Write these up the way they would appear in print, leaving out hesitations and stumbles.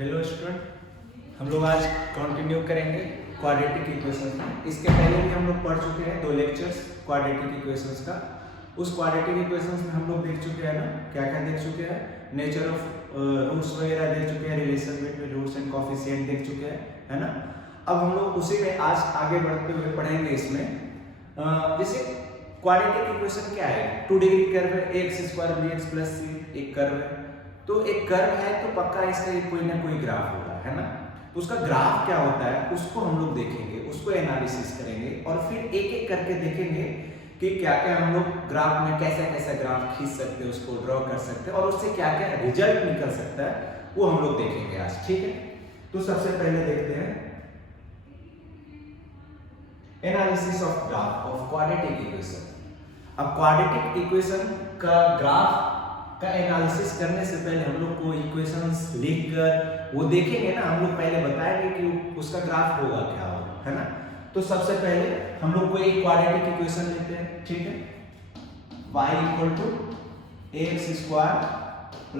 Hello student, हम लोग आज कंटिन्यू करेंगे क्वाड्रेटिक इक्वेशंस में। इसके पहले भी हम लोग पढ़ चुके हैं 2 लेक्चर्स क्वाड्रेटिक इक्वेशंस का। उस क्वाड्रेटिक इक्वेशंस में हम लोग देख चुके हैं ना, क्या क्या देख चुके हैं, नेचर ऑफ रूट्स वगैरह देख चुके हैं, relation between roots and coefficient देख चुके हैं, है ना। अब हम लोग उसी में आज आगे बढ़ते हुए पढ़ेंगे इसमें। जैसे क्वाड्रेटिक इक्वेशन क्या है, 2 डिग्री कर्व है, ax² bx + c एक कर्व है। तो एक कर्व है तो पक्का इसका कोई ना कोई ग्राफ होगा, है ना। तो उसका ग्राफ क्या होता है उसको हम लोग देखेंगे, उसको एनालिसिस करेंगे और फिर एक एक करके देखेंगे कि क्या क्या हम लोग ग्राफ में कैसा कैसा ग्राफ खींच सकते हैं, उसको ड्रॉ कर सकते हैं और उससे क्या क्या रिजल्ट निकल सकता है वो हम लोग देखेंगे आज, ठीक है। तो सबसे पहले देखते हैं analysis of graph of quadratic equation. अब क्वाड्रेटिक इक्वेशन का ग्राफ का एनालिसिस करने से पहले हम लोग को इक्वेशंस लिखकर वो देखेंगे ना, हम लोग पहले बताएंगे कि उसका ग्राफ होगा क्या होगा, है ना। तो सबसे पहले हम लोग को एक क्वाड्रेटिक इक्वेशन लेते हैं, ठीक है। y = ax² +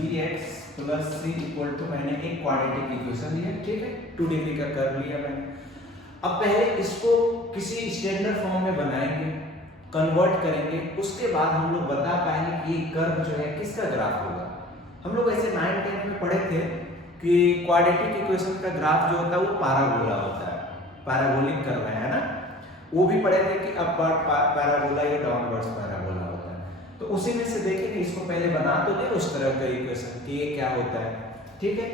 bx + c मैंने एक क्वाड्रेटिक इक्वेशन लिया, ठीक है। 2 डिग्री का कर्व लिया मैंने। अब पहले इसको किसी स्टैंडर्ड फॉर्म में बनाएंगे, कन्वर्ट करेंगे, उसके बाद हम लोग बता पाएंगे कि ये कर्व जो है किसका ग्राफ होगा। हम लोग ऐसे 9th 10th में पढ़े थे कि क्वाड्रेटिक इक्वेशन का ग्राफ जो होता है वो पैराबोला होता है, पैराबोलिक कर्व है ना। वो भी पढ़े थे कि अपवर्ड पैराबोला या डाउनवर्ड पैराबोला होता है। तो उसी में से देखेंगे, इसको पहले बना तो दे उस तरह का इक्वेशन कि ये क्या होता है, ठीक है।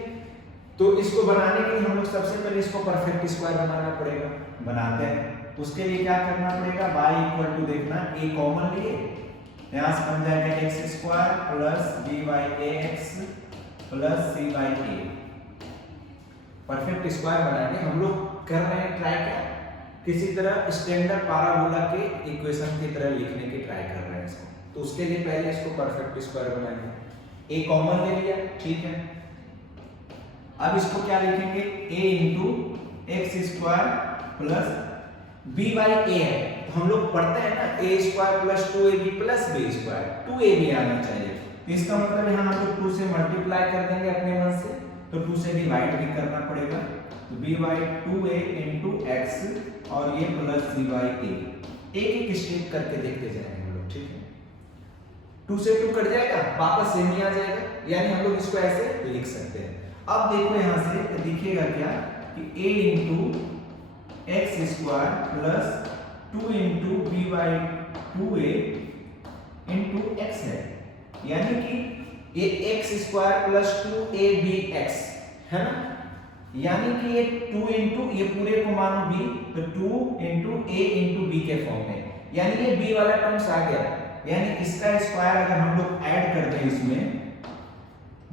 तो इसको बनाने के लिए हम लोग सबसे पहले इसको परफेक्ट स्क्वायर बनाना पड़ेगा, बनाते हैं। उसके लिए क्या करना पड़ेगा, y देखना a कॉमन लिए, यहां से बन जाएगा x² + byax + c/a। Perfect square बनाने हम लोग कर रहे हैं ट्राई क्या, किसी तरह स्टैंडर्ड पैराबोला के इक्वेशन की तरह लिखने की ट्राई कर रहे हैं इसको। तो उसके लिए पहले इसको परफेक्ट स्क्वायर बनाएंगे, a कॉमन ले लिया, ठीक है। अब इसको क्या लिखेंगे, a × x² + b/a है। तो हम लोग पढ़ते हैं ना a² + 2ab + b², 2ab आना चाहिए। तो इसका मतलब यहाँ हम लोग 2 से मल्टीप्लाई कर देंगे अपने मन से, तो 2 से डिवाइड भी करना पड़ेगा। तो b/2a × x और ये + c/a। एक एक स्टेप करके देखते जाएंगे हम लोग, ठीक है। 2 से 2 कट जाएगा, वापस सेम ही आ जाएगा, यानी हम लोग इसको ऐसे लिख सकते हैं। अब देखो यहाँ से दिखेगा क्या कि a × x² + 2 × b/2a × x है, यानी कि ये x² + 2abx है ना, यानी कि ये 2 × ये पूरे को मानो b, तो 2 × a × b के फॉर्म में, यानी ये b वाला टर्म्स आ गया। यानी इसका स्क्वायर अगर हम लोग ऐड कर दें, इसमें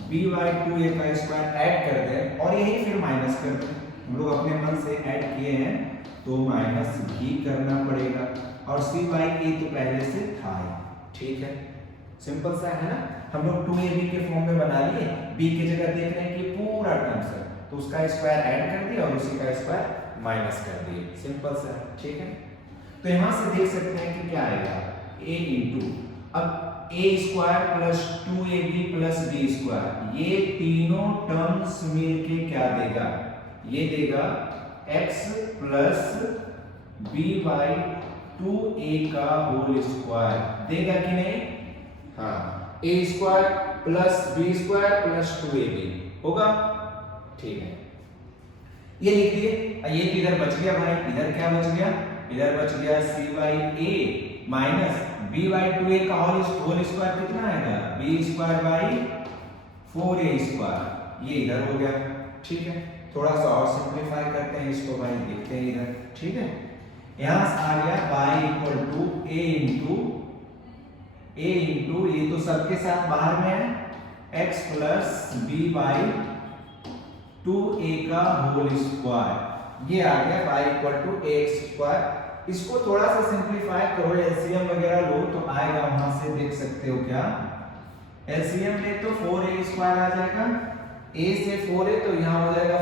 b/2a का स्क्वायर ऐड कर दें और यही फिर माइनस कर दें, हम लोग अपने मन से ऐड किए हैं तो माइनस भी करना पड़ेगा, और c/a तो पहले से था ही, ठीक है। सिंपल सा है ना। हम लोग 2ab के फॉर्म में बना लिए, b की जगह देख रहे हैं कि पूरा टर्म्स है, तो उसका स्क्वायर ऐड कर दिया और उसी का स्क्वायर माइनस कर दिए, सिंपल सा, ठीक है। तो यहां से देख सकते हैं कि क्या आएगा, a × अब a² + 2ab + b², ये तीनों टर्म्स मिलके क्या देगा, ये देगा x + b/2a का होल स्क्वायर देगा कि नहीं, हाँ, a² + b² + 2ab होगा, ठीक है। ये लिख दिए। ये किधर बच गया भाई, इधर क्या बच गया, इधर बच गया c/a माइनस b/2a का होल स्क्वायर कितना आएगा, b² / 4a², ये इधर हो गया, ठीक है। थोड़ा सा और सिंपलीफाई करते हैं इसको भाई, देखते हैं इधर, ठीक है। यहां से आ गया y = a × ये तो सबके साथ बाहर में है, x + b/2a का होल स्क्वायर, ये आ गया y = ax²। इसको थोड़ा सा सिंपलीफाई करो, एलसीएम वगैरह लो तो आएगा, वहां से देख सकते हो क्या, एलसीएम ले तो 4a² आ जाएगा, a से 4a तो यहां हो जाएगा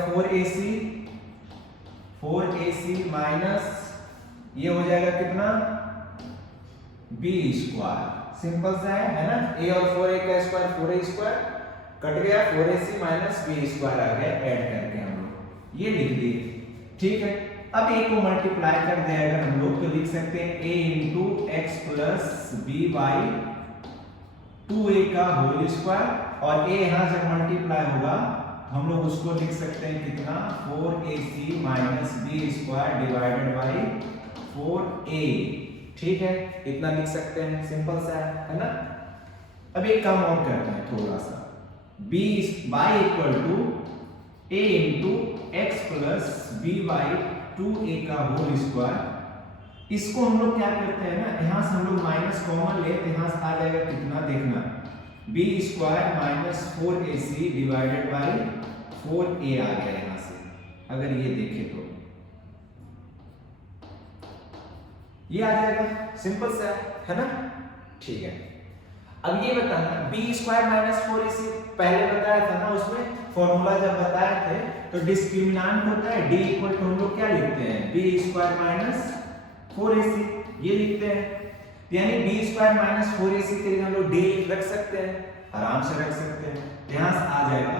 4ac माइनस ये हो जाएगा कितना, b²। सिंपल सा है ना। a और 4a का स्क्वायर 4a², कट गया 4ac माइनस बी स्क्वायर आ गया ऐड करके हम लोग ये लिख दिए। ठीक है, अब a को मल्टीप्लाई कर दे अगर हम लोग तो लिख सकते हैं a into x plus b by 2a का होल स्क्वायर और a यहां जब मल्टीप्लाई होगा हम लोग उसको लिख सकते हैं कितना 4ac minus b square divided by 4a। ठीक है, इतना लिख सकते हैं, सिंपल सा है ना। अब एक काम और करते हैं थोड़ा सा, b by equal to a into x plus b by 2a का होल स्क्वायर। इसको हम लोग क्या करते हैं ना, यहां से हम लोग माइनस कॉमन ले तो यहां से आ जाएगा कितना देखना b square minus 4ac divided by 4a आ गया यहां से। अगर ये देखें तो ये आ जाएगा, सिंपल सा है ना। ठीक है, अब ये बताना बी स्क्वायर माइनस 4ac पहले बताया था ना, उसमें फॉर्मूला जब बताए थे तो डिस्क्रिमिनेंट होता है d इक्वल टू हम लोग क्या लिखते हैं बी स्क्वायर माइनस 4ac ये लिखते हैं, यानी बी स्क्वायर माइनस 4ac के लिए हम लोग d रख सकते हैं, आराम से रख सकते हैं। यहां से आ जाएगा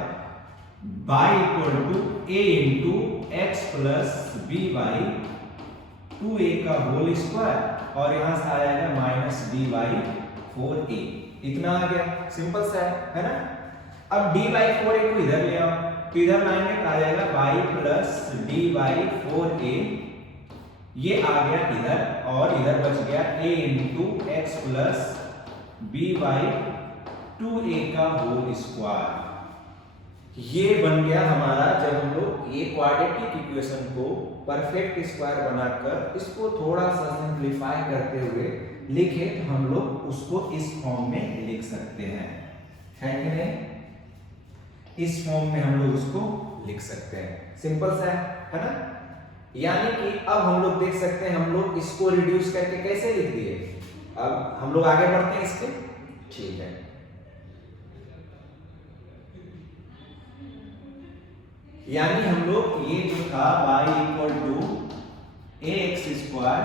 y equal to a into x plus b by 2a का होल स्क्वायर और यहां से आ जाएगा माइनस b बाई 4a। इतना आ गया, सिंपल सा है ना। अब d बाई 4a को इधर ले आओ तो इधर लाएंगे तो आ जाएगा y plus d by 4a, ये आ गया इधर और इधर बच गया a into x plus b by 2a का होल स्क्वायर। ये बन गया हमारा, जब हम लोग ये क्वाड्रेटिक इक्वेशन को परफेक्ट स्क्वायर बनाकर इसको थोड़ा सा सिंपलीफाई करते हुए लिखे तो हम लोग उसको इस फॉर्म में लिख सकते हैं, है कि नहीं। इस फॉर्म में हम लोग उसको लिख सकते हैं, सिंपल सा है ना। यानी कि अब हम लोग देख सकते हैं हम लोग इसको रिड्यूस करके कैसे लिख दिए। अब हम लोग आगे बढ़ते हैं इसके, ठीक है। यानी हम लोग ये जो था y equal to a x square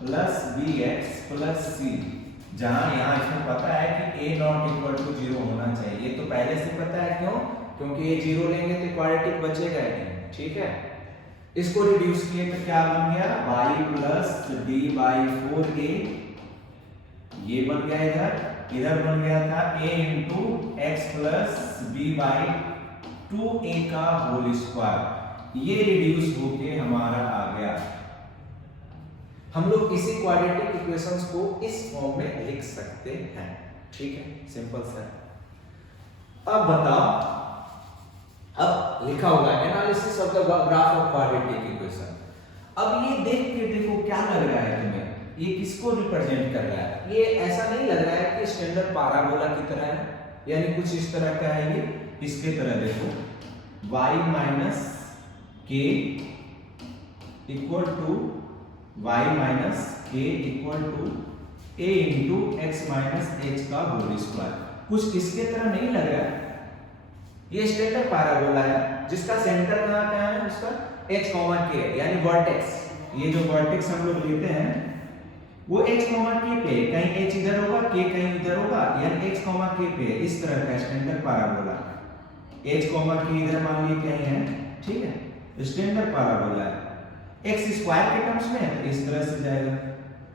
plus b x plus c, जहां यहां इसमें पता है कि a नॉट इक्वल टू 0 होना चाहिए, ये तो पहले से पता है। क्यों? क्योंकि ये 0 लेंगे तो क्वाड्रेटिक बचेगा नहीं, ठीक है। इसको रिड्यूस किए तो क्या बन गया y plus D by 4a, ये बन गया इधर बन गया था a into x plus b by 2a का होल स्क्वायर, ये रिड्यूस होके हमारा आ गया। हम लोग इसी क्वाड्रेटिक इक्वेशंस को इस फॉर्म में लिख सकते हैं, ठीक है, सिंपल सा। अब बताओ, अब लिखा होगा analysis of the graph of quadratic equation. अब ये देख के देखो क्या लग रहा है तुम्हें, ये किसको रिप्रेजेंट कर रहा है। ये ऐसा नहीं लग रहा है कि स्टैंडर्ड पैराबोला की तरह है, यानी कुछ इस तरह का है। ये इसके तरह देखो y minus k equal to y minus k equal to a into x minus h का होल स्क्वायर, कुछ इसके तरह नहीं लग रहा है। ये स्टैंडर्ड पैराबोला है जिसका सेंटर कहाँ का है, उसका h k, यानी वर्टेक्स। ये जो वर्टेक्स हम लोग लेते हैं वो h k पे, कहीं h इधर होगा k कहीं इधर होगा, यानी h k पे इस तरह का स्टैंडर्ड पैराबोला। h k इधर मान लीजिए कहीं है, ठीक है, स्टैंडर्ड पैराबोला है। x स्क्वायर के टर्म्स में इस तरह से जाएगा,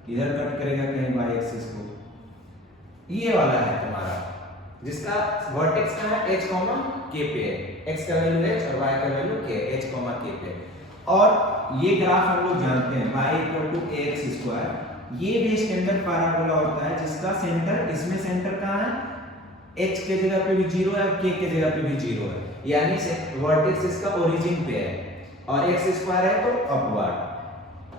इधर कट करेगा कहीं y एक्सिस को। ये वाला है तुम्हारा जिसका वर्टेक्स का है h k पे है, x का वैल्यू h और y का वैल्यू k, h k पे। और ये ग्राफ हम लोग जानते हैं y equal to ax square, ये भी स्टैंडर्ड पैराबोला होता है जिसका सेंटर, इसमें सेंटर कहाँ है, h के जगह पे भी 0 है और k के जगह पे भी 0 है, यानी वर्टेक्स इसका ओरिजिन पे है और x स्क्वायर है तो अपवर्ड।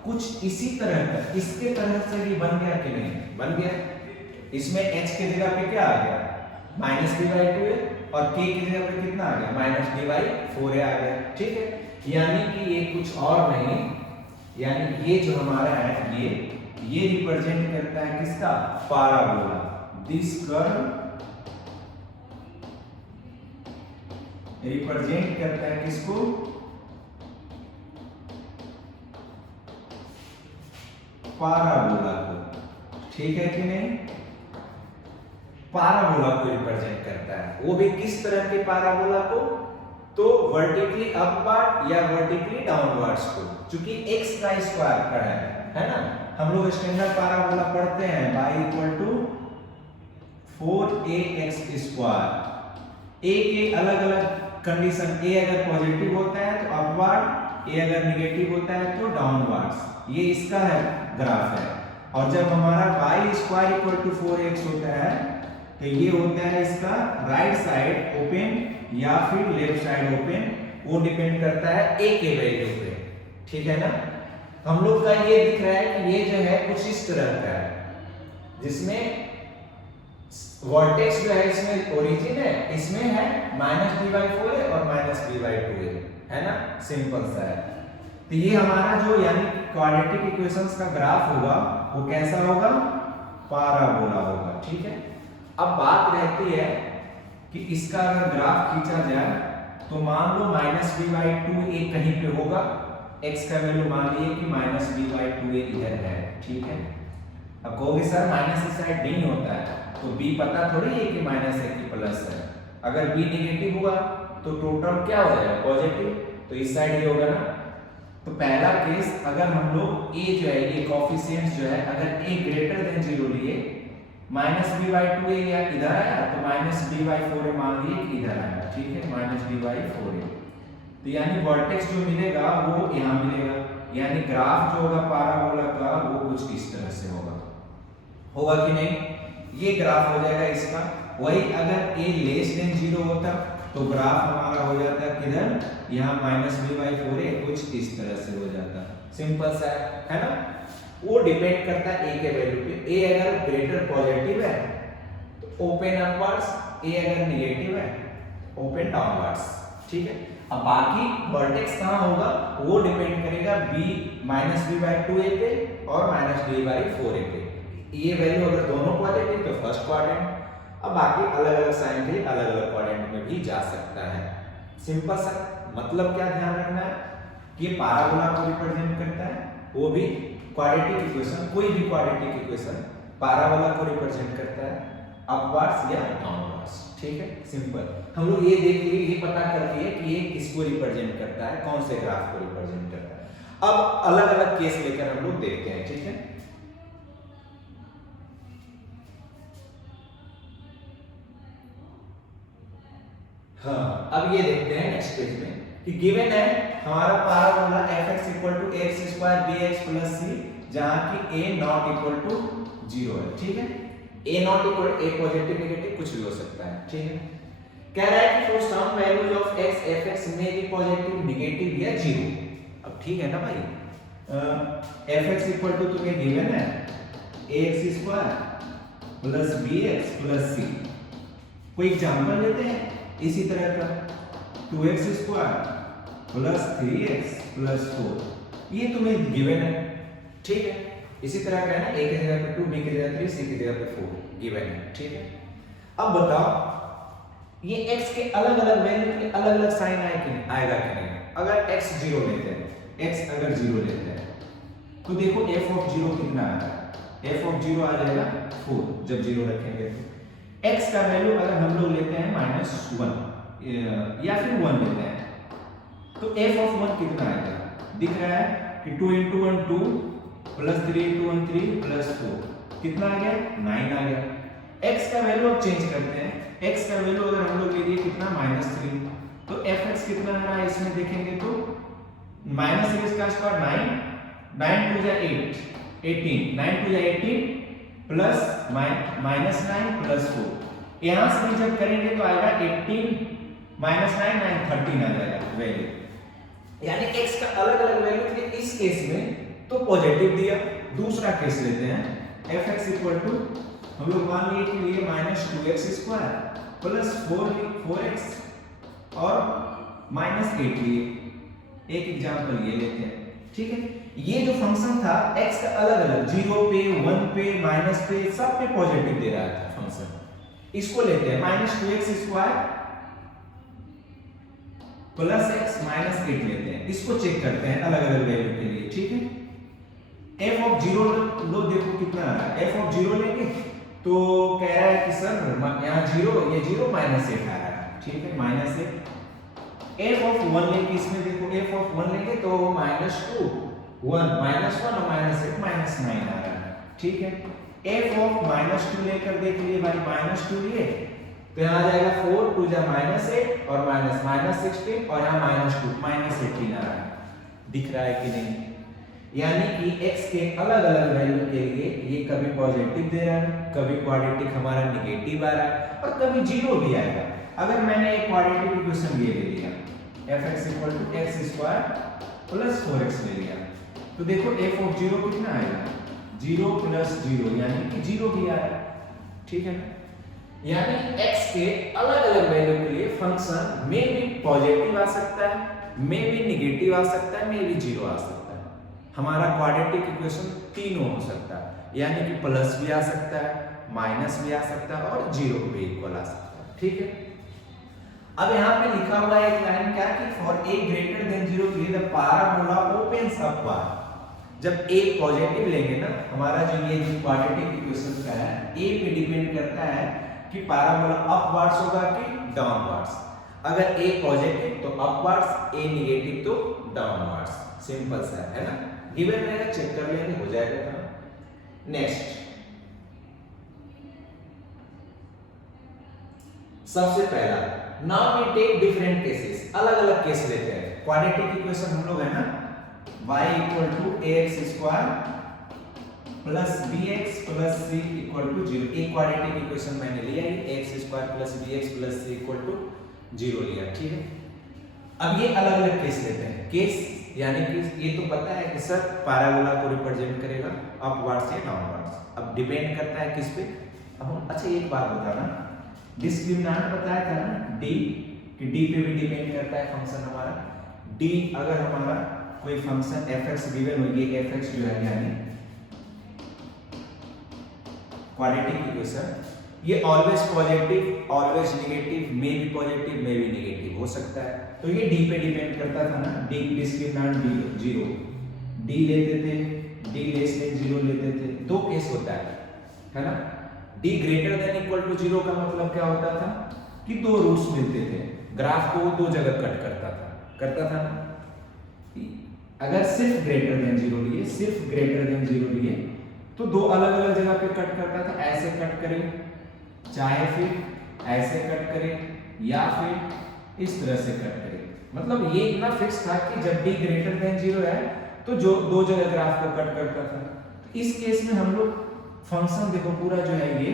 कुछ इसी तरह का इसके तरह से भी बन गया कि नहीं, बन गया। इसमें h के जगह पे क्या आ गया माइनस b बाई 2 है और k की जगह पे कितना आ गया माइनस b बाई 4 आ गया, ठीक है। यानी कि ये कुछ और नहीं, यानी ये जो हमारा है ये रिप्रेजेंट करता है किसका, पैराबोला। दिस कर्व रिप्रेजेंट करता है किसको, पैराबोला को, ठीक है कि नहीं। पाराबोला को रिप्रेजेंट करता है। वो भी किस तरह के पाराबोला को? तो वर्टिकली अपवर्ड या वर्टिकली डाउनवर्ड्स को, क्योंकि x का स्क्वायर का है ना। हम लोग स्टैंडर्ड पाराबोला पढ़ते हैं y equal to 4ax square. a के अलग अलग कंडीशन, a अगर पॉजिटिव होता है तो अपवर्ड, a अगर नेगेटिव होता है तो डाउनवर्ड्स। ये इसका है ग्राफ है। और जब हमारा y square equal to 4x होता है तो ये होता है इसका राइट साइड ओपन या फिर लेफ्ट साइड ओपन, वो डिपेंड करता है a के वैल्यू पे, ठीक है ना। हम लोग का ये दिख रहा है कि ये जो है कुछ इस तरह का है, जिसमें वर्टेक्स जो है इसमें ओरिजिन है, इसमें है -b/4 है और -b/2 है ना, सिंपल सा है। तो ये हमारा जो यानी क्वाड्रेटिक इक्वेशंस का ग्राफ होगा वो कैसा होगा? पाराबोला होगा, ठीक है। अब बात रहती है कि इसका अगर ग्राफ खींचा जाए तो मान लो -b/2 एक कहीं पे होगा, x का वैल्यू मान लिए कि -b/2 इधर है, ठीक है। अब कहोगे सर माइनस इस साइड नहीं होता है तो b पता थोड़ी है कि माइनस है कि प्लस है। अगर b नेगेटिव हुआ तो टोटल क्या हो जाएगा? पॉजिटिव, तो इस साइड ये होगा ना। तो पहला केस अगर हम लोग a जो है ये कोएफिशिएंट जो है अगर a ग्रेटर देन 0 लिए, -b/2 या इधर आया तो -b/4 मान लिए कि इधर आया, ठीक है, -b/4। तो यानी वर्टेक्स जो मिलेगा वो यहाँ मिलेगा, यानी ग्राफ जो होगा पाराबोला का वो कुछ इस तरह से होगा कि नहीं? ये ग्राफ हो जाएगा इसका। वही अगर a लेस देन 0 होता तो ग्राफ हमारा हो जाता किधर? यहाँ -b/4 कुछ इस तरह से हो जाता, सिंपल सा है ना। वो डिपेंड करता है a के वैल्यू पे। a अगर ग्रेटर पॉजिटिव है तो ओपन अपवर्ड्स, a अगर नेगेटिव है ओपन डाउनवर्ड्स, ठीक है। अब बाकी वर्टेक्स कहाँ होगा वो डिपेंड करेगा -b/2 पे और -b/4 पे। ये वैल्यू अगर दोनों पॉजिटिव तो फर्स्ट क्वाड्रेंट, अब बाकी अलग अलग साइन के लिए अलग अलग क्वाड्रेंट में भी जा सकता है, सिंपल सा। मतलब क्या ध्यान रखना है कि ये पाराबोला को रिप्रेजेंट करता है, वो भी क्वाड्रेटिक इक्वेशन, कोई भी क्वाड्रेटिक इक्वेशन पाराबोला को रिप्रेजेंट करता है, अपवर्ड्स या डाउनवर्ड्स, ठीक है, सिंपल। हम लोग ये देख लिए, ये पता कर लिए कि ये किसको रिप्रेजेंट करता है, कौन से ग्राफ को रिप्रेजेंट करता है। अब अलग अलग केस लेकर हम लोग देखते हैं, ठीक है। हाँ, अब ये देखते हैं नेक्स्ट पेज में कि गिवन है हमारा parabola fx = ax² bx + c, जहां की a नॉट इक्वल टू 0 है, ठीक है। a not equal a positive negative कुछ भी हो सकता है, ठीक है। कह रहा है कि for some values of x fx में भी पॉजिटिव नेगेटिव या 0। अब ठीक है ना भाई, fx = तुम्हें गिवन है ax² + bx + c। कोई एग्जांपल लेते हैं इसी तरह का, 2x² + 3x + 4, ये तुम्हें गिवन है, ठीक है। इसी तरह का है ना, a की जगह पे 2, b की जगह 3, c की जगह पे 4 गिवन है, ठीक है। अब बताओ ये x के अलग अलग वैल्यू के अलग अलग साइन आएगा कि नहीं। अगर x 0 लेते हैं, x अगर 0 लेते हैं तो देखो f(0) कितना आता है? f(0) आ जाएगा 4 जब 0 रखेंगे तो। x का वैल्यू अगर हम लोग लेते हैं -1 या फिर 1 लेते हैं तो f(1) कितना आएगा? दिख रहा है कि 2 × 1 2 + 3 × 1 3 + 4 कितना आ गया? 9 आ गया। x का वैल्यू अब चेंज करते हैं, x का वैल्यू अगर हम लोग ले लिए कितना? -3, तो fx कितना आ रहा है इसमें देखेंगे तो -3 का स्क्वायर 9, 9 2 = 8, 18, 9 2 = 18 प्लस -9 + 4, यहां से भी जब करेंगे तो आएगा 18 - 9 9 13 आ जाएगा वैल्यू। यानी x का अलग अलग वैल्यू थे इस केस में तो पॉजिटिव दिया। दूसरा केस लेते हैं, fx = हम लोग मान लिए कि ये -2x² + 4x और -8 लिए। एक एग्जांपल ये लेते हैं, ठीक है। ये जो फंक्शन था x का अलग अलग 0 पे 1 पे माइनस पे सब पे पॉजिटिव दे रहा था फंक्शन। इसको लेते हैं -2x² + x -8 लेते हैं, इसको चेक करते हैं अलग अलग वैल्यू के लिए, ठीक है। f(0) लो, देखो कितना आ रहा है। f(0) लेंगे तो कह रहा है कि सर यहाँ जीरो, ये जीरो माइनस 8 आ रहा है, ठीक है, माइनस 8। एफ ऑफ 1 लेंगे, इसमें देखो एफ ऑफ 1 लेंगे तो -2 1 -1 और -8 -9 आ रहा है, ठीक है। एफ ऑफ -2 लेकर देख लिए भाई, -2 लिए तो यहाँ आ जाएगा 4 2 जा -8 और -16 और यहाँ -2 -18 आ रहा है, दिख रहा है कि नहीं। यानी कि x के अलग अलग वैल्यू के लिए ये कभी पॉजिटिव दे रहा है, कभी क्वाड्रेटिक हमारा निगेटिव आ रहा है और कभी जीरो भी आएगा। अगर मैंने एक क्वाड्रेटिक इक्वेशन ये ले लिया fx = x² + 4x ले लिया तो देखो f ऑफ 0 कितना आएगा, 0 + 0 यानी कि 0 भी आएगा, ठीक है। यानी x के अलग अलग वैल्यू के लिए फंक्शन में भी पॉजिटिव आ सकता है, में भी निगेटिव आ सकता है, में भी जीरो आ सकता है। हमारा क्वाड्रेटिक इक्वेशन तीनों हो सकता है, यानी कि प्लस भी आ सकता है, माइनस भी आ सकता है और जीरो भी इक्वल आ सकता है, ठीक है। अब यहाँ पे लिखा हुआ है एक लाइन क्या कि फॉर a greater than 0 के लिए द parabola opens upward। जब a पॉजिटिव लेंगे ना, हमारा जो ये क्वाड्रेटिक इक्वेशन का है a पे डिपेंड करता है कि पैराबोला अपवर्ड्स होगा कि डाउनवर्ड्स। अगर a पॉजिटिव तो अपवर्ड्स, a नेगेटिव तो डाउनवर्ड्स, सिंपल सा है ना। गिवन रहेगा, चेक कर लेंगे, हो जाएगा काम। नेक्स्ट, सबसे पहला, now we take different cases, अलग अलग केस लेते हैं। क्वाड्रेटिक इक्वेशन हम लोग है ना, y = ax² + bx + c = 0। एक क्वाड्रेटिक इक्वेशन मैंने लिया है, ax² + bx + c = 0 लिया, ठीक है। अब ये अलग अलग केस लेते हैं। केस यानी कि ये तो पता है कि सर पैराबोला को रिप्रेजेंट करेगा अपवर्ड्स या डाउनवर्ड्स। अब डिपेंड करता है किस पे। अब हम अच्छा एक बात बताना, डिस्क्रिमिनेंट बताया था ना d, कि d पे भी डिपेंड करता है फंक्शन हमारा। d अगर हमारा कोई फंक्शन fx गिवन हो, ये fx जो है यानी क्वाड्रेटिक इक्वेशन, ये ऑलवेज पॉजिटिव ऑलवेज नेगेटिव, में भी पॉजिटिव में भी नेगेटिव हो सकता है। तो ये d पे डिपेंड करता था ना, d डिस्क्रिमिनेंट d 0, d लेते थे, d <0 लेते थे। दो केस होता है ना। d > 0 का मतलब क्या होता था कि दो रूट्स मिलते थे, ग्राफ को दो जगह कट करता था ना। अगर सिर्फ <0 लिए, सिर्फ <0 लिए तो दो अलग अलग जगह पे कट करता था, ऐसे कट करे, चाहे फिर ऐसे कट करे या फिर इस तरह से कट करे। मतलब ये इतना फिक्स था कि जब d < 0 है तो जो दो जगह ग्राफ को कट करता था। इस केस में हम लोग फंक्शन देखो पूरा जो है, ये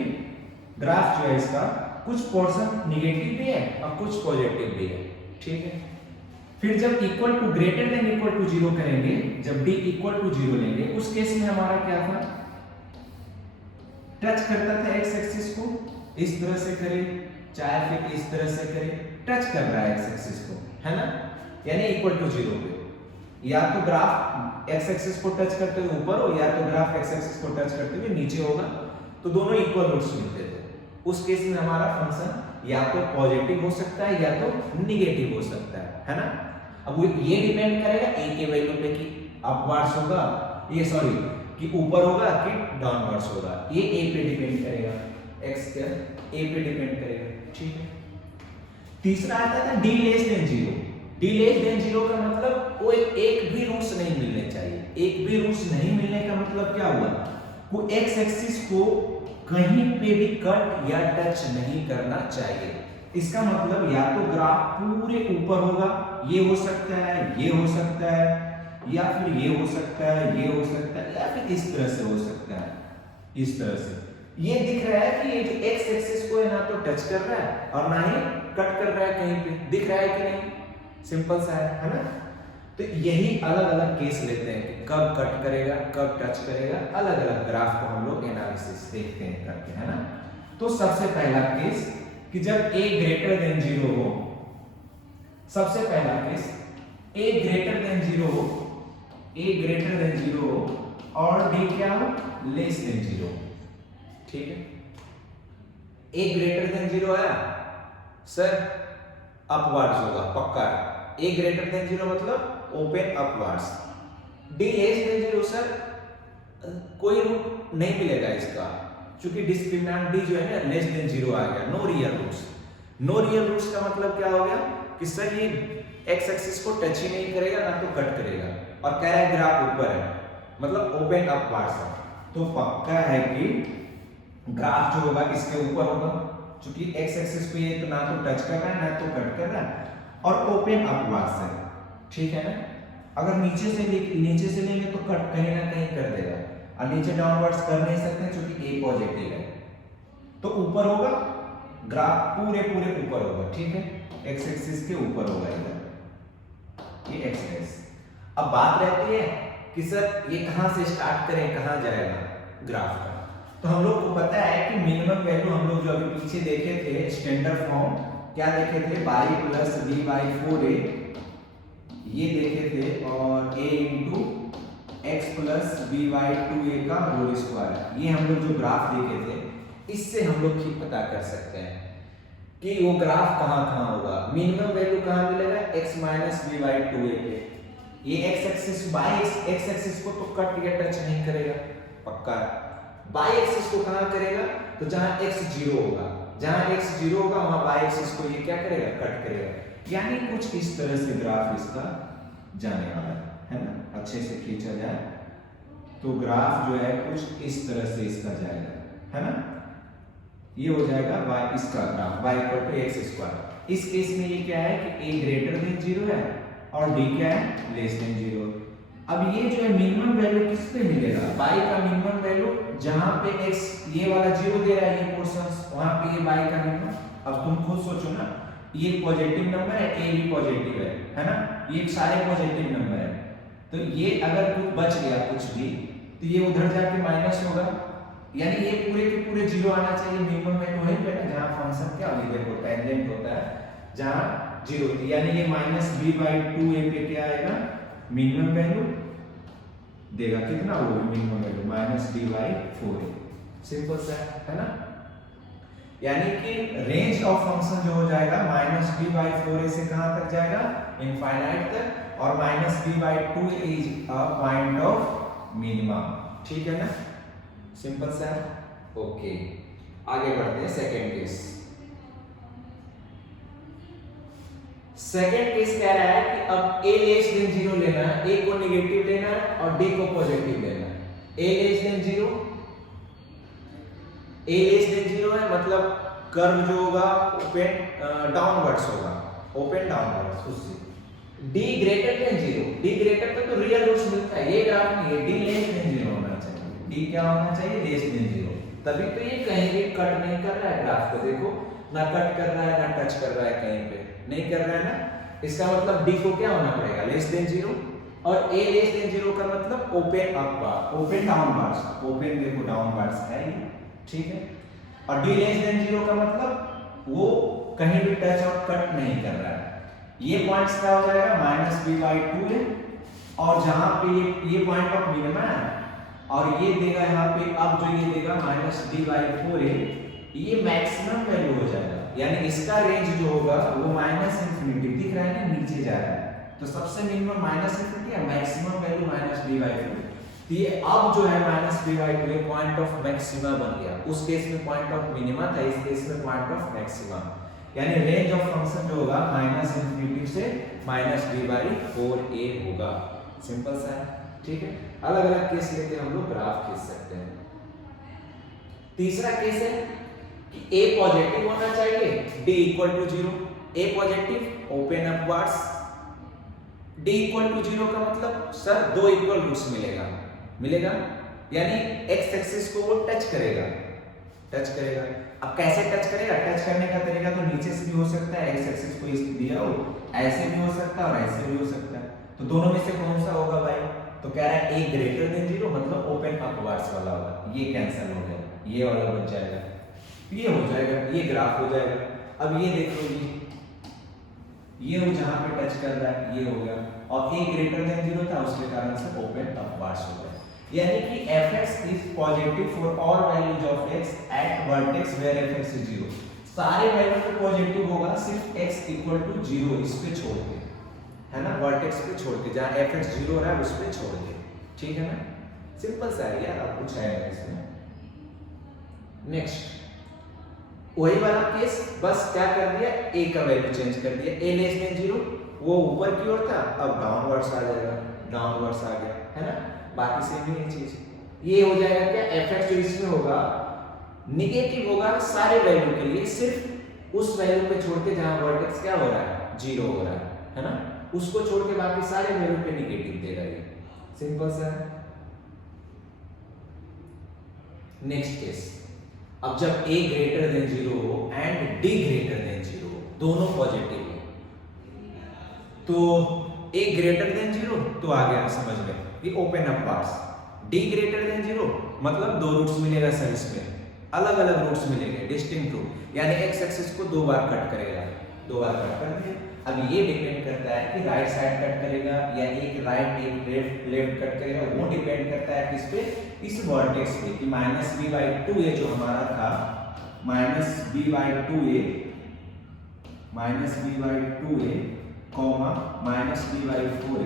ग्राफ जो है इसका कुछ पोर्शन निगेटिव भी है और कुछ पॉजिटिव भी है, ठीक है। फिर जब > 0 करेंगे, जब d = 0 लेंगे, उस केस में हमारा क्या था, टच करता था x एक्सिस को, इस तरह से करे चाहे फिर इस तरह से करे, टच कर रहा है x एक्सिस को, है ना, यानी =0 पे। या तो ग्राफ x एक्सिस को टच करते हुए ऊपर हो, या तो ग्राफ x एक्सिस को टच करते हुए नीचे होगा, तो दोनों इक्वल रूट्स मिलते थे। उस केस में हमारा फंक्शन या तो पॉजिटिव हो सकता है या तो निगेटिव हो सकता है ना। अब ये डिपेंड करेगा a के वैल्यू पे कि अपवर्ड्स होगा, ये सॉरी कि ऊपर होगा कि डाउनवर्ड्स होगा, ये a पे डिपेंड करेगा, x के a पे डिपेंड करेगा, ठीक है। तीसरा आता था d <0। d <0 का मतलब वो एक भी रूट्स नहीं मिलने चाहिए। एक भी रूट्स नहीं मिलने का मतलब क्या हुआ, वो x एक्सिस को कहीं पे भी कट या टच नहीं करना चाहिए। इसका मतलब या तो ग्राफ पूरे ऊपर होगा, ये हो सकता है, ये हो सकता है, या फिर ये हो सकता है, ये हो सकता है, या फिर इस तरह से हो सकता है, इस तरह से। ये दिख रहा है कि ये x एक्सिस को ना तो टच कर रहा है और ना ही कट कर रहा है, कहीं पे दिख रहा है कि नहीं, सिंपल सा है ना। तो यही अलग अलग केस लेते हैं कि कब कट करेगा, कब टच करेगा, अलग अलग ग्राफ को हम लोग एनालिसिस देखते हैं करके, है ना। तो सबसे पहला केस कि जब a > 0 हो, सबसे पहला केस a > 0 हो, a > 0 हो और d क्या हो, <0, ठीक है। a > 0 आया सर, अपवर्ड्स होगा पक्का। a > 0 मतलब ओपन अपवर्ड्स। d <0 सर कोई रूट नहीं मिलेगा इसका, क्योंकि डिस्क्रिमिनेंट डी जो है ना लेस देन 0 आ गया। No real roots, no real roots का मतलब क्या हो गया कि सर ये एक्स एक्सिस को टच ही नहीं करेगा ना तो कट करेगा, और कह रहा है ग्राफ ऊपर है मतलब ओपन अपवार्ड्स है, तो पक्का है कि ग्राफ जो होगा इसके ऊपर होगा, क्योंकि एक्स एक्सिस पे ये तो ना तो टच कर रहा है ना तो कट कर रहा है, और ओपन अपवार्ड्स है, ठीक है ना। अगर नीचे से लेंगे तो कट कहीं ना कहीं कर देगा, और नीचे डाउनवर्ड्स कर नहीं सकते क्योंकि ए पॉजिटिव है, तो ऊपर होगा ग्राफ पूरे ऊपर होगा, ठीक है, एक्स एक्सिस के ऊपर होगा इधर ये एक्स एक्सिस। अब बात रहती है कि सर ये कहां से स्टार्ट करें कहां जाएगा ग्राफ का, तो हम लोग को पता है कि मिनिमम वैल्यू हम लोग जो अभी पीछे देखे थे स्टैंडर्ड फॉर्म क्या देखे थे, y plus b by 4a ये देखे थे, और a into x plus b by 2a का होल स्क्वायर, ये हम लोग जो ग्राफ देखे थे इससे हम लोग ठीक पता कर सकते हैं कि वो ग्राफ कहाँ होगा। मिनिमम वैल्यू कहाँ मिलेगा, x minus B by 2a पे, ये x axis by x axis को तो कट या टच नहीं करेगा पक्का, बाई एक्सिस को कहाँ करेगा, तो जहाँ x 0 होगा, जहाँ x 0 होगा वहाँ बाई एक्सिस को ये क्या करेगा, कट करेगा, यानी कुछ इस तरह से ग्राफ इसका जाने वाला है ना। अच्छे से खींचा जाए तो ग्राफ जो है कुछ इस तरह से इसका जाएगा, है ना, ये हो जाएगा y इसका graph y equal to x square. इस केस में ये क्या है कि a ग्रेटर देन 0 है और d क्या है, लेस देन 0। अब ये जो है मिनिमम वैल्यू किस पे मिलेगा, y का मिनिमम वैल्यू जहां पे x ये वाला 0 दे रहा है ये पोर्शन, वहां पे ये y का मिनिमम। अब तुम खुद सोचो ना, ये पॉजिटिव नंबर है, a भी पॉजिटिव है ना, ये सारे पॉजिटिव नंबर है, तो ये अगर कुछ बच गया कुछ भी तो ये उधर जाके माइनस होगा, यानी ये पूरे के पूरे 0 आना चाहिए। मिनिमम वैल्यू वहीं पे ना जहां फंक्शन क्या इधर होता है, टेंजेंट होता है जहां 0 होती है, यानी ये माइनस b बाई 2a पे क्या आएगा, मिनिमम वैल्यू देगा कितना, वो minimum value minus b by 4a, simple सा है ना। यानी कि रेंज ऑफ फंक्शन जो हो जाएगा माइनस b बाई 4a से कहां तक जाएगा, इनफाइनाइट तक, और minus b by 2a is a point of minimum, ठीक है ना, सिंपल सा। ओके आगे बढ़ते हैं सेकंड केस। सेकंड केस कह रहा है कि अब a लेस देन 0 लेना है, a को नेगेटिव लेना है और d को पॉजिटिव लेना है। a less than 0, a less than 0 है मतलब कर्व जो होगा ओपन डाउनवर्ड्स होगा, ओपन डाउनवर्ड्स उससे। d greater than 0, d greater तक तो रियल रूट्स मिलता है, ये ग्राफ नहीं है, d लेस देन 0 होना चाहिए, d क्या होना चाहिए, लेस देन 0, तभी तो ये कहीं भी कट नहीं कर रहा है ग्राफ को, देखो ना कट कर रहा है ना टच कर रहा है, कहीं पे नहीं कर रहा है ना, इसका मतलब d को क्या होना पड़ेगा, लेस देन 0, और a लेस देन 0 का मतलब open upward, open downwards, open देखो डाउनवर्ड्स है ये, ठीक है, और d लेस देन 0 का मतलब वो कहीं भी टच और कट नहीं कर रहा है। ये पॉइंट्स क्या हो जाएगा, माइनस b बाई 2a, और जहां पे ये पॉइंट ऑफ मिनिमम है और ये देगा यहाँ पे, अब जो ये देगा माइनस b बाई 4a, ये मैक्सिमम वैल्यू हो जाएगा, यानी इसका रेंज जो होगा वो माइनस इंफिनिटी दिख रहा है ना, नीचे जा रहा है, तो सबसे मिनिमम माइनस इंफिनिटी है, maximum value minus b by 4, तो ये अब जो है minus b by 2 point of maxima बन गया, उस केस में पॉइंट ऑफ मिनिमा था, इस केस में पॉइंट ऑफ मैक्सिमा, यानी रेंज ऑफ फंक्शन जो होगा माइनस इंफिनिटी से माइनस b बाई 4a होगा, सिंपल सा है, ठीक है। अलग अलग केस लेके हम लोग ग्राफ खींच सकते हैं। तीसरा केस है कि a पॉजिटिव होना चाहिए, d equal to 0, a positive open upwards, d equal to 0 का मतलब सर दो इक्वल रूट्स मिलेगा, यानी x एक्सिस को वो टच करेगा। अब कैसे टच करेगा, टच करने का तरीका तो नीचे से भी हो सकता है, x एक्सिस को इस दिया हो ऐसे भी हो सकता है और ऐसे भी हो सकता है, तो दोनों में से कौन सा होगा भाई, तो कह रहा है a ग्रेटर देन 0 मतलब ओपन अपवर्ड्स वाला होगा, ये कैंसिल हो गया, ये वाला बच जाएगा, ये हो जाएगा, ये ग्राफ हो जाएगा। अब ये देखो ये वो जहां पे टच कर रहा है ये हो गया, और a ग्रेटर देन 0 था उसके कारण से ओपन अपवर्ड्स हो गया, यानी कि fx is positive for all values of x at vertex where fx is 0, सारे वैल्यू पे पॉजिटिव होगा सिर्फ x इक्वल टू 0 इस पे छोड़ के, है ना, वर्टेक्स पे छोड़ के, जहां fx 0 रहा है उस पे छोड़ के, ठीक है ना, सिंपल सा है यार, अब कुछ है इसमें। नेक्स्ट वही वाला केस, बस क्या कर दिया, a का वैल्यू चेंज कर दिया, a लेस देन 0, वो ऊपर की ओर था, अब डाउनवर्ड्स आ जाएगा, डाउनवर्ड्स आ गया, है ना, बाकी सेम ही है चीज। ये हो जाएगा क्या, fx जो इसमें होगा निगेटिव होगा सारे वैल्यू के लिए, सिर्फ उस वैल्यू पे छोड़ के जहां वर्टेक्स क्या हो रहा है, 0 हो रहा है ना, उसको छोड़ के बाकी सारे वैल्यू पे निगेटिव देगा ये, सिंपल सा है। नेक्स्ट केस, अब जब a ग्रेटर देन 0 हो एंड d ग्रेटर देन 0 हो, दोनों पॉजिटिव हो, तो a ग्रेटर देन 0 तो आ गया समझ में कि open up parts, d greater than 0 मतलब दो रूट्स मिलेगा सर, इसमें अलग अलग रूट्स मिलेंगे, डिस्टिंक्ट रूट, यानी x एक्सिस को दो बार कट करेगा, दो बार कट कर दिया। अब ये डिपेंड करता है कि राइट साइड कट करेगा या एक राइट एक लेफ्ट कट करेगा, वो डिपेंड करता है किस पे, इस वर्टेक्स पे, कि -b/2a जो हमारा था, -b/2a कॉमा -b/4a,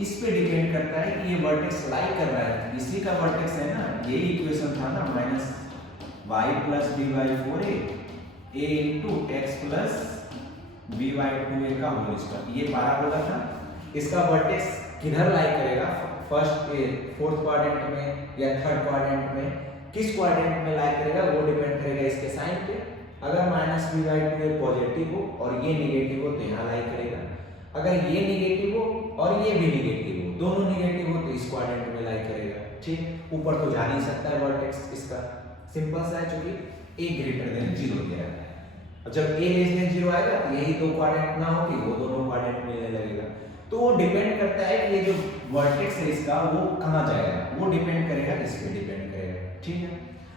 इस पे डिपेंड करता है कि ये वर्टेक्स लाई कर रहा है, इसी का वर्टेक्स है ना, ये इक्वेशन था ना, -y + b/4a a * x + b/2a का होल स्क्वायर, ये पैराबोला था, इसका वर्टेक्स किधर लाई करेगा, फर्स्ट फोर्थ क्वाड्रेंट में या थर्ड क्वाड्रेंट में, किस क्वाड्रेंट में लाई करेगा वो डिपेंड करेगा इसके साइन पे। अगर -b/2a पॉजिटिव हो और ये नेगेटिव हो तो यहाँ लाई करेगा, अगर ये नेगेटिव हो और ये भी नेगेटिव हो, दोनों नेगेटिव हो तो इस क्वाड्रेंट में लाई करेगा, ठीक, ऊपर तो जा नहीं सकता है वर्टेक्स इसका, सिंपल सा है, क्योंकि a ग्रेटर देन 0 दिया है। जब a लेस देन 0 आएगा तो यही दो क्वाड्रेंट ना हो कि वो दोनों क्वाड्रेंट मिलने लगेगा, तो वो डिपेंड करता है कि ये जो वर्टेक्स है इसका वो कहां जाएगा, वो डिपेंड करेगा, इस पे डिपेंड करेगा, ठीक है।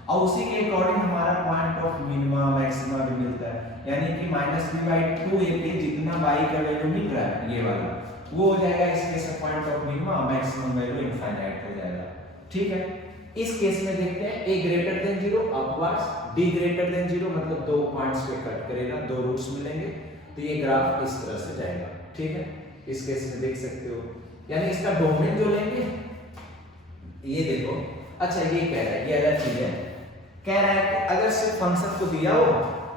और उसी के अकॉर्डिंग हमारा पॉइंट ऑफ मिनिमा मैक्सिमा भी मिलता है, यानी कि -b/2a पे जितना y का वैल्यू मिल रहा है ये वाला, वो हो जाएगा इस केस में point of minima, maximum value infinite हो जाएगा, ठीक है। इस केस में देखते हैं a greater than 0 upwards, d greater than 0 मतलब दो पॉइंट्स पे कट करेगा, दो रूट्स मिलेंगे, तो ये ग्राफ इस तरह से जाएगा, ठीक है। इस केस में देख सकते हो, यानी इसका डोमेन जो लेंगे, ये देखो, अच्छा ये कह रहा है, ये अलग चीज है, कह रहा है कि अगर सिर्फ फंक्शन को दिया हो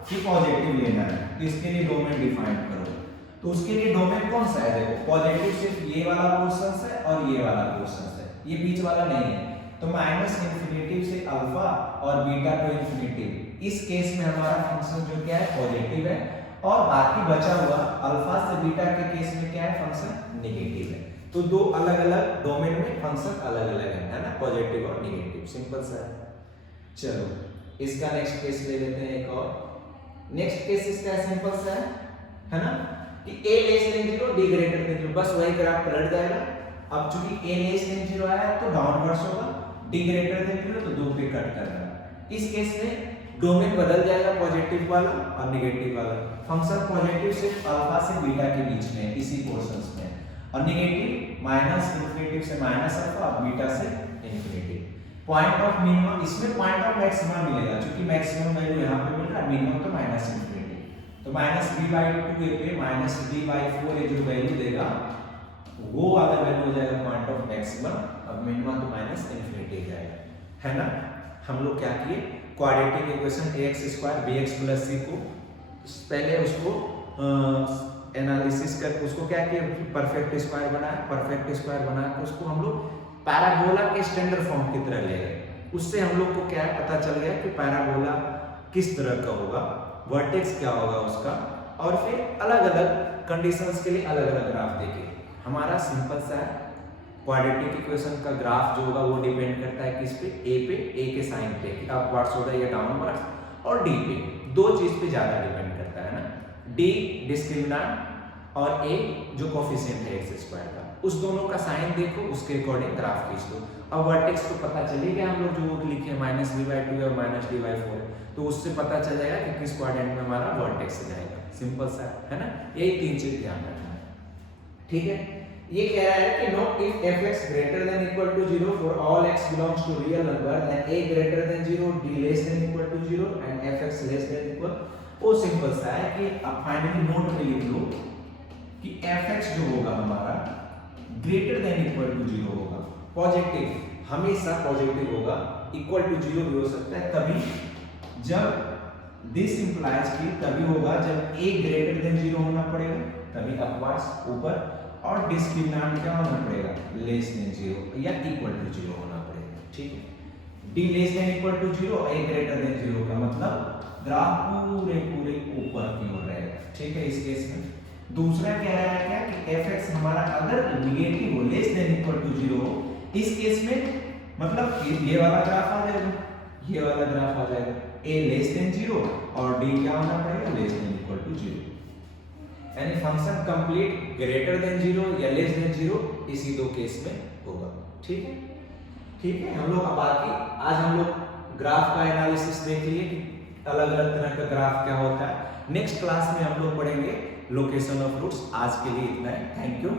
कि पॉजिटिव लेना है तो इसके लिए डोमेन डिफाइन करो, तो उसके लिए डोमेन कौन सा है, देखो पॉजिटिव सिर्फ ये वाला पोर्शन है और ये वाला पोर्शन है, ये बीच वाला नहीं है, तो -∞ से अल्फा और बीटा टू इंफिनिटी, इस केस में हमारा फंक्शन जो क्या है पॉजिटिव है, और बाकी बचा हुआ अल्फा से बीटा के केस में क्या है फंक्शन नेगेटिव है, तो दो अलग अलग डोमेन में फंक्शन अलग अलग है ना, पॉजिटिव और नेगेटिव, सिंपल सा है। चलो इसका नेक्स्ट केस ले लेते हैं एक और, नेक्स्ट केस इसका सिंपल सा है ना, कि a less than 0 d greater than 0, बस वही ग्राफ पलट जाएगा। अब चूंकि a लेस देन 0 आया तो डाउनवर्ड्स होगा, d ग्रेटर देन 0 तो दो पे कट करना है, इस केस में डोमेन बदल जाएगा, पॉजिटिव वाला और नेगेटिव वाला, फंक्शन पॉजिटिव सिर्फ अल्फा से बीटा के बीच में इसी पोर्शंस में, और नेगेटिव -∞ से -α और बीटा से इंफिनिटी। पॉइंट ऑफ मिनिमम, इसमें पॉइंट ऑफ मैक्सिमम मिलेगा, क्योंकि मैक्सिमम वैल्यू यहां पे मिल रहा है, मिनिमम तो -∞, तो -b/2a पे -d/4a जो वैल्यू देगा वो वाला वैल्यू हो जाएगा पॉइंट ऑफ मैक्सिमम, अब मिनिमम तो -∞ जाएगा, है ना। हम लोग क्या किए, quadratic equation ax² bx + c को पहले उसको एनालिसिस करके उसको क्या किया, परफेक्ट स्क्वायर बनाया, परफेक्ट स्क्वायर बना के उसको हम लोग पैराबोला के स्टैंडर्ड फॉर्म की तरह ले गए, उससे हम लोग को क्या पता चल गया कि पैराबोला किस तरह का होगा, वर्टेक्स क्या होगा उसका, और फिर अलग अलग कंडीशंस के लिए अलग अलग ग्राफ देखे। हमारा सिंपल सा है, क्वाड्रेटिक इक्वेशन का ग्राफ जो होगा वो डिपेंड करता है किस पे, a के साइन पे, कि अपवर्ड्स होगा या डाउनवर्ड्स, और d पे, दो चीज पे ज्यादा डिपेंड करता है ना, d डिस्क्रिमिनेंट और a जो कोफिशिएंट है x² का, उस दोनों का साइन देखो, उसके अकॉर्डिंग ग्राफ खींच दो। अब वर्टेक्स तो पता चलेगा, हम लोग जो वो लिखे -b/2 और -d/4, तो उससे पता चल जाएगा कि किस क्वाड्रेंट में हमारा वर्टेक्स जाएगा, सिंपल सा है ना, यही तीन चीज ध्यान रखना है, ठीक है। ये कह रहा है कि note if fx greater than equal to 0 for all x belongs to real number then a greater than 0 d less than equal to 0 and fx less than equal, वो सिंपल सा है कि अब फाइनली नोट में लिख लो कि fx जो होगा हमारा ग्रेटर देन इक्वल टू 0 होगा, पॉजिटिव हमेशा पॉजिटिव होगा, इक्वल टू 0 भी हो सकता है, तभी जब दिस इंप्लाइज कि तभी होगा जब a ग्रेटर देन 0 होना पड़ेगा, तभी अपवर्ड्स ऊपर, और डिस्क्रिमिनेंट क्या होना पड़ेगा, लेस देन 0 या इक्वल टू 0 होना पड़ेगा। ठीक है, d less than equal to 0, a greater than 0 का मतलब ग्राफ पूरे पूरे ऊपर की ओर रहेगा। ठीक है, इस केस में दूसरा क्या है क्या कि fx हमारा अगर नेगेटिव हो, लेस देन इक्वल टू 0 हो, इस केस में मतलब ये वाला ग्राफ आ जाएगा, ये वाला ग्राफ आ जाएगा, a लेस देन 0 और d क्या होना पड़ेगा, लेस देन इक्वल टू 0। यानी फंक्शन कंप्लीट ग्रेटर देन 0 या लेस देन 0 इसी दो केस में होगा। ठीक है, ठीक है। हम लोग अब बाकी आज हम लोग ग्राफ का एनालिसिस देख लिए कि अलग अलग तरह का ग्राफ क्या होता है। नेक्स्ट क्लास में हम लोग पढ़ेंगे लोकेशन ऑफ रूट्स। आज के लिए इतना है, थैंक यू।